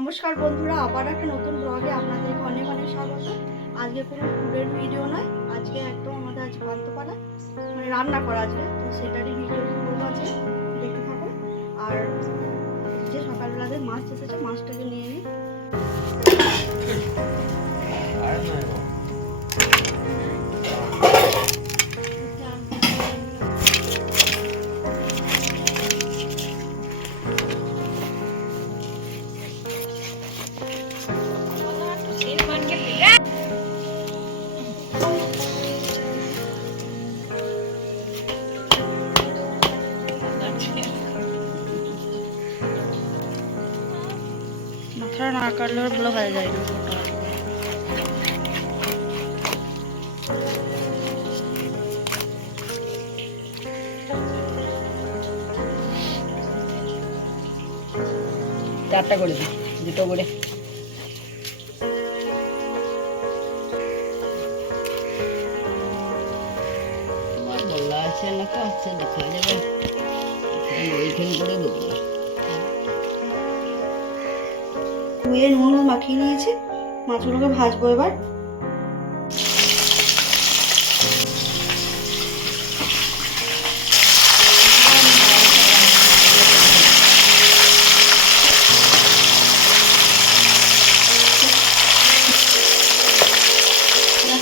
নমস্কার বন্ধুরা, আবার একটা নতুন ব্লগে আপনাদেরকে অনেক অনেক স্বাগত। আজকে কোনো ফুডের ভিডিও নয়, আজকে একদম আমাদের আজ পান্তাপাড়া মানে রান্না করা আজকে, তো সেটারই ভিডিও করবো আজকে, দেখতে থাকুন। আর যে সকালবেলাতে মাছ এসেছে, মাছটাকে নিয়ে নিই। মাথাটা না কাটলে ভালো ভাজা যায় না। চারটা করে দিই, দুটো করে। বলা আছে না তো, আচ্ছা দেখা যাবে। ওইখান করে দেবো। ধুয়ে নুন মাখিয়ে নিয়েছি, মাছগুলোকে ভাজবো এবার।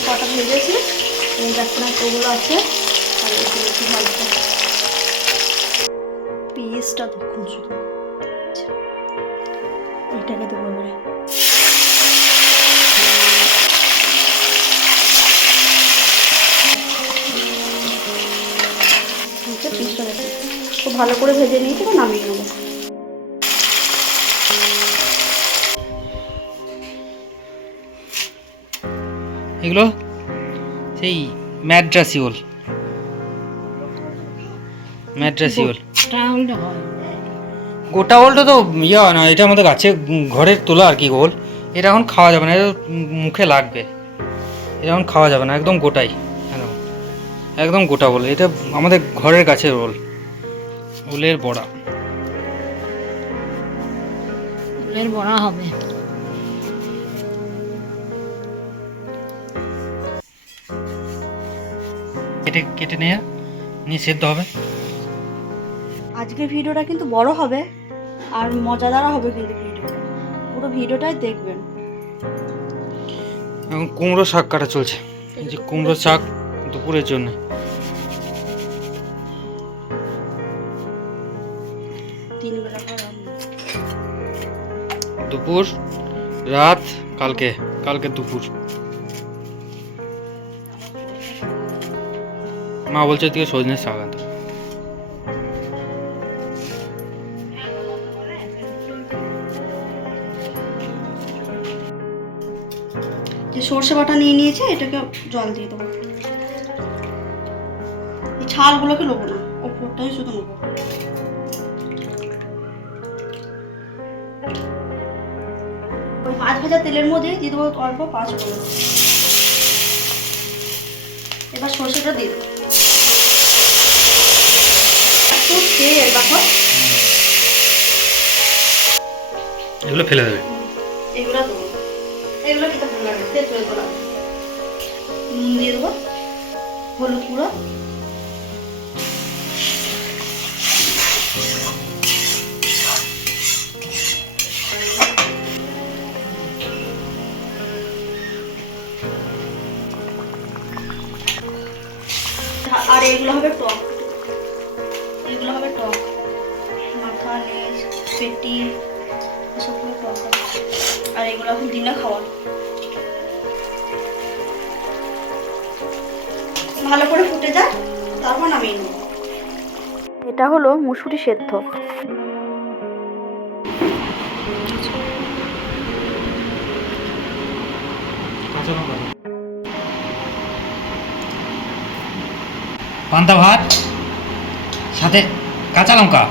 কটা ভেজেছি, দেখুন ওগুলো আছে। আর একটু ভাজবো, পিসটা দেখুন শুধু, এটাকে দেবো এবারে। পিসটা দেখুন খুব ভালো করে ভেজে নিয়েছি, বা নামিয়ে নেবো। এগুলো সেই ম্যাড্রাসিওল গোটা ওলটা তো ইয়া না, এটা আমাদের গাছে ঘরের তোলা আর কি ওল। এটা এখন খাওয়া যাবে না, এটা মুখে লাগবে, এটা এখন খাওয়া যাবে না, একদম গোটাই, একদম গোটা ওল। এটা আমাদের ঘরের গাছের ওল, ওলের বড়া। ওলের বড়া হবে। কেটে কেটে নিয়ে সেদ্ধ হবে। আজকে ভিডিওটা কিন্তু বড় হবে আর মজাদার হবে, কিন্তু ভিডিওটা পুরো ভিডিওটাই দেখবেন। এখন কুমড়ো শাক কাটা চলছে, এই যে কুমড়ো শাক দুপুরের জন্য। দুপুর, রাত, কালকে দুপুর। মা বলছে তুই সজনে শাক আনতে। যে সর্ষে বাটা নিয়ে নিয়েছে, এটাকে জল দিয়ে দেবো। এই ছালগুলোকে নেবো না, ওপরটাই শুধু নেবো। ওই মাছ ভাজা তেলের মধ্যে দিয়ে দেবো অল্প পাঁচফোড়ন। এবার সর্ষেটা দিয়ে দেবো। তেল দেখো, এগুলো ফেলে দেবে। এগুলো দেবো, এগুলো খেতে ভালো লাগে, তেল চলে লাগে। নুন দিয়ে দেবো, হলুদ গুঁড়ো, আর এগুলো হবে টক। এগুলো হবে টক, মাথা, লেজ, পেটি, এসব হবে টক। আর এগুলো এখন দিনে খাওয়া ভালো করে ফুটে যায়, তারপর নামিয়ে নেব। এটা হলো মুসুরি সেদ্ধ। পান্তা ভাত, সাথে কাঁচা লঙ্কা,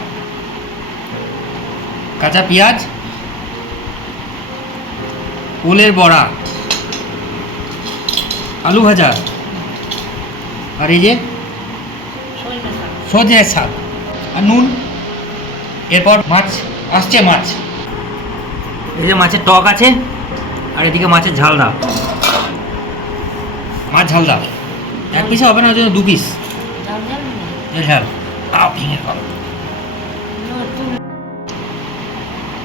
কাঁচা পেঁয়াজ, ওলের বড়া, আলু ভাজা, আর এই যে সজনে শাক আর নুন। এরপর মাছ আসছে, মাছ এই যে মাছের টক আছে, আর এদিকে মাছের ঝালদা, মাছ ঝালদা। এক পিসে হবে না, ওই জন্য 2 পিস ঝাল ঝাল না। ঝাল। ভেঙে গেল।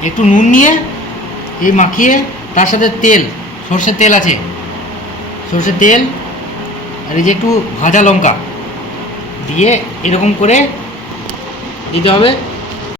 একটু নুন নিয়ে এই মাখিয়ে, তার সাথে তেল, সর্ষের তেল আছে, সর্ষের তেল আর এই যে একটু ভাজা লঙ্কা দিয়ে এরকম করে দিতে হবে।